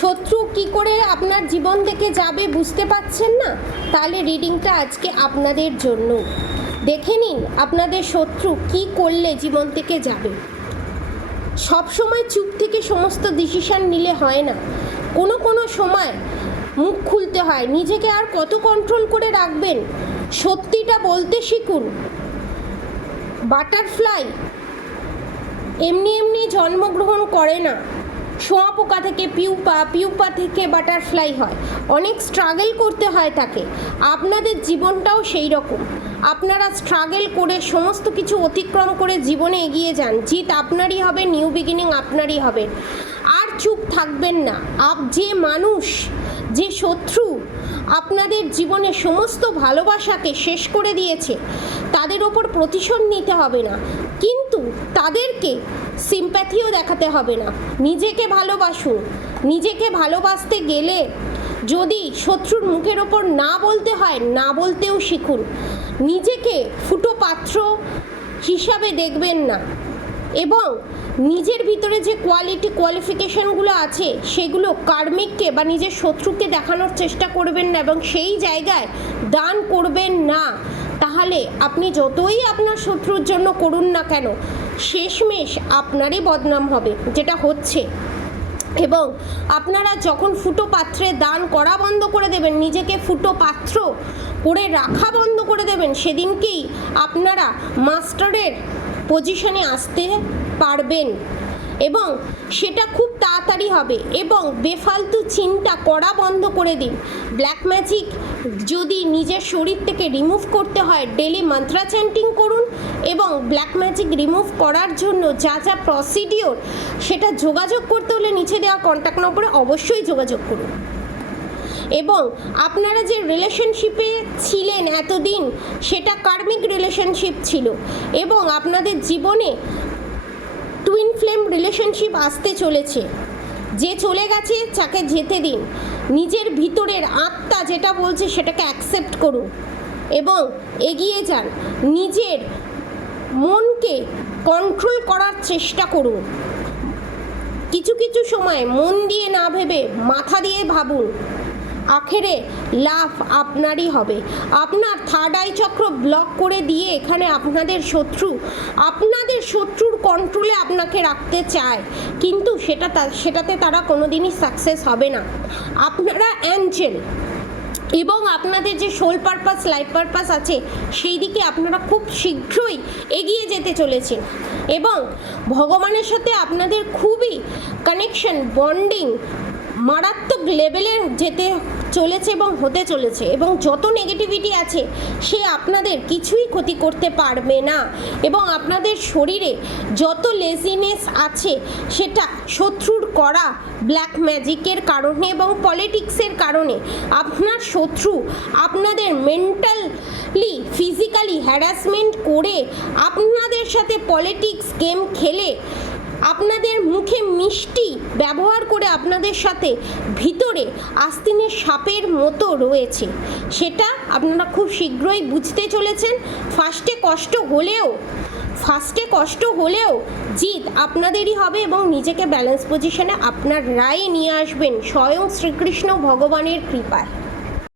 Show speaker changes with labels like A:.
A: শত্রু কি করে আপনার জীবন থেকে যাবে বুঝতে পাচ্ছেন না? তাহলে রিডিংটা আজকে আপনাদের জন্য। দেখে নিন আপনাদের শত্রু কি করলে জীবন থেকে যাবে। সব সময় চুপ থেকে সমস্ত ডিসিশন নিলে হয় না। কোনো কোনো সময় মুখ খুলতে হয়, নিজেকে আর কত কন্ট্রোল করে রাখবেন? সত্যিটা বলতে শিখুন। বাটারফ্লাই এমনি এমনি জন্মগ্রহণ করে না। শোয়া পোকা থেকে পিউপা পিউপা থেকে বাটারফ্লাই হয়। অনেক স্ট্রাগল করতে হয় তাকে। আপনাদের জীবনটাও সেই রকম। আপনারা স্ট্রাগল করে সমস্ত কিছু অতিক্রম করে জীবনে এগিয়ে যান। জিত আপনারই হবে নিউ বিগিনিং আপনারই হবে। আর চুপ থাকবেন না। আপ যে মানুষ যে শত্রু আপনাদের জীবনে সমস্ত ভালোবাসাকে শেষ করে দিয়েছে, তাদের ওপর প্রতিশোধ নিতে হবে না। কিন্তু তাদেরকে সিম্প্যাথিও দেখাতে হবে না। নিজেকে ভালোবাসুন। নিজেকে ভালোবাসতে গেলে যদি শত্রুর মুখের ওপর না বলতে হয়, না বলতেও শিখুন। নিজেকে ফুটো পাত্র হিসাবে দেখবেন না। এবং নিজের ভিতরে যে কোয়ালিটি কোয়ালিফিকেশনগুলো আছে, সেগুলো কার্মিককে বা নিজের শত্রুকে দেখানোর চেষ্টা করবেন না এবং সেই জায়গায় দান করবেন না। তাহলে আপনি যতই আপনার শত্রুর জন্য করুন না কেন, শেষমেশ আপনারই বদনাম হবে, যেটা হচ্ছে। এবং আপনারা যখন ফুটো পাত্রে দান করা বন্ধ করে দেবেন, নিজেকে ফুটো পাত্র করে রাখা বন্ধ করে দেবেন, সেদিনকেই আপনারা মাস্টারের পজিশনে আসতে পারবেন এবং সেটা খুব তাড়াতাড়ি হবে এবং বেফালতু চিন্তা করা বন্ধ করে দিন। ব্ল্যাক ম্যাজিক যদি নিজের শরীর থেকে রিমুভ করতে হয় ডেলি মন্ত্রা চ্যান্টিং করুন এবং ব্ল্যাক ম্যাজিক রিমুভ করার জন্য যা যা প্রসিডিওর সেটা যোগাযোগ করতে হলে নিচে দেওয়া কন্ট্যাক্ট নম্বরে অবশ্যই যোগাযোগ করুন। এবং আপনারা যে রিলেশনশিপে ছিলেন এতদিন, সেটা কার্মিক রিলেশনশিপ ছিল এবং আপনাদের জীবনে টুইন ফ্লেম রিলেশনশিপ আসতে চলেছে। যে চলে গেছে, তাকে যেতে দিন। নিজের ভিতরের আত্মা যেটা বলছে, সেটাকে অ্যাকসেপ্ট করুন এবং এগিয়ে যান। নিজের মনকে কন্ট্রোল করার চেষ্টা করুন। কিছু কিছু সময় মন দিয়ে না ভেবে, মাথা দিয়ে ভাবুন। আখেরে লাভ আপনারই হবে। আপনার থার্ড আই চক্র ব্লক করে দিয়ে এখানে আপনাদের শত্রু, আপনাদের শত্রুর কন্ট্রোলে আপনাকে রাখতে চায়। কিন্তু সেটা সেটাতে তারা কোনোদিনই সাকসেস হবে না। আপনারা অ্যাঞ্জেল এবং আপনাদের যে সোল পারপাস লাইফ পারপাস আছে, সেই দিকে আপনারা খুব শীঘ্রই এগিয়ে যেতে চলেছেন। এবং ভগবানের সাথে আপনাদের খুবই কানেকশন বন্ডিং মারাত্মক লেভেলে যেতে চলেছে এবং হতে চলেছে এবং যত নেগেটিভিটি আছে, সে আপনাদের কিছুই ক্ষতি করতে পারবে না। এবং আপনাদের শরীরে যত লেজিনেস আছে, সেটা শত্রুর করা ব্ল্যাক ম্যাজিকের কারণে এবং পলিটিক্সের কারণে আপনার শত্রু আপনাদের মেন্টালি ফিজিক্যালি হ্যারাসমেন্ট করে আপনাদের সাথে পলিটিক্স গেম খেলে আপনাদের মুখে মিষ্টি ব্যবহার করে আপনাদের সাথে ভিতরে আস্তিনের সাপের মতো রয়েছে। সেটা আপনারা খুব শীঘ্রই বুঝতে চলেছেন। ফার্স্টে কষ্ট হলেও, ফার্স্টে কষ্ট হলেও জিত আপনাদেরই হবে এবং নিজেকে ব্যালেন্স পজিশনে আপনার রায় নিয়ে আসবেন স্বয়ং শ্রীকৃষ্ণ ভগবানের কৃপায়।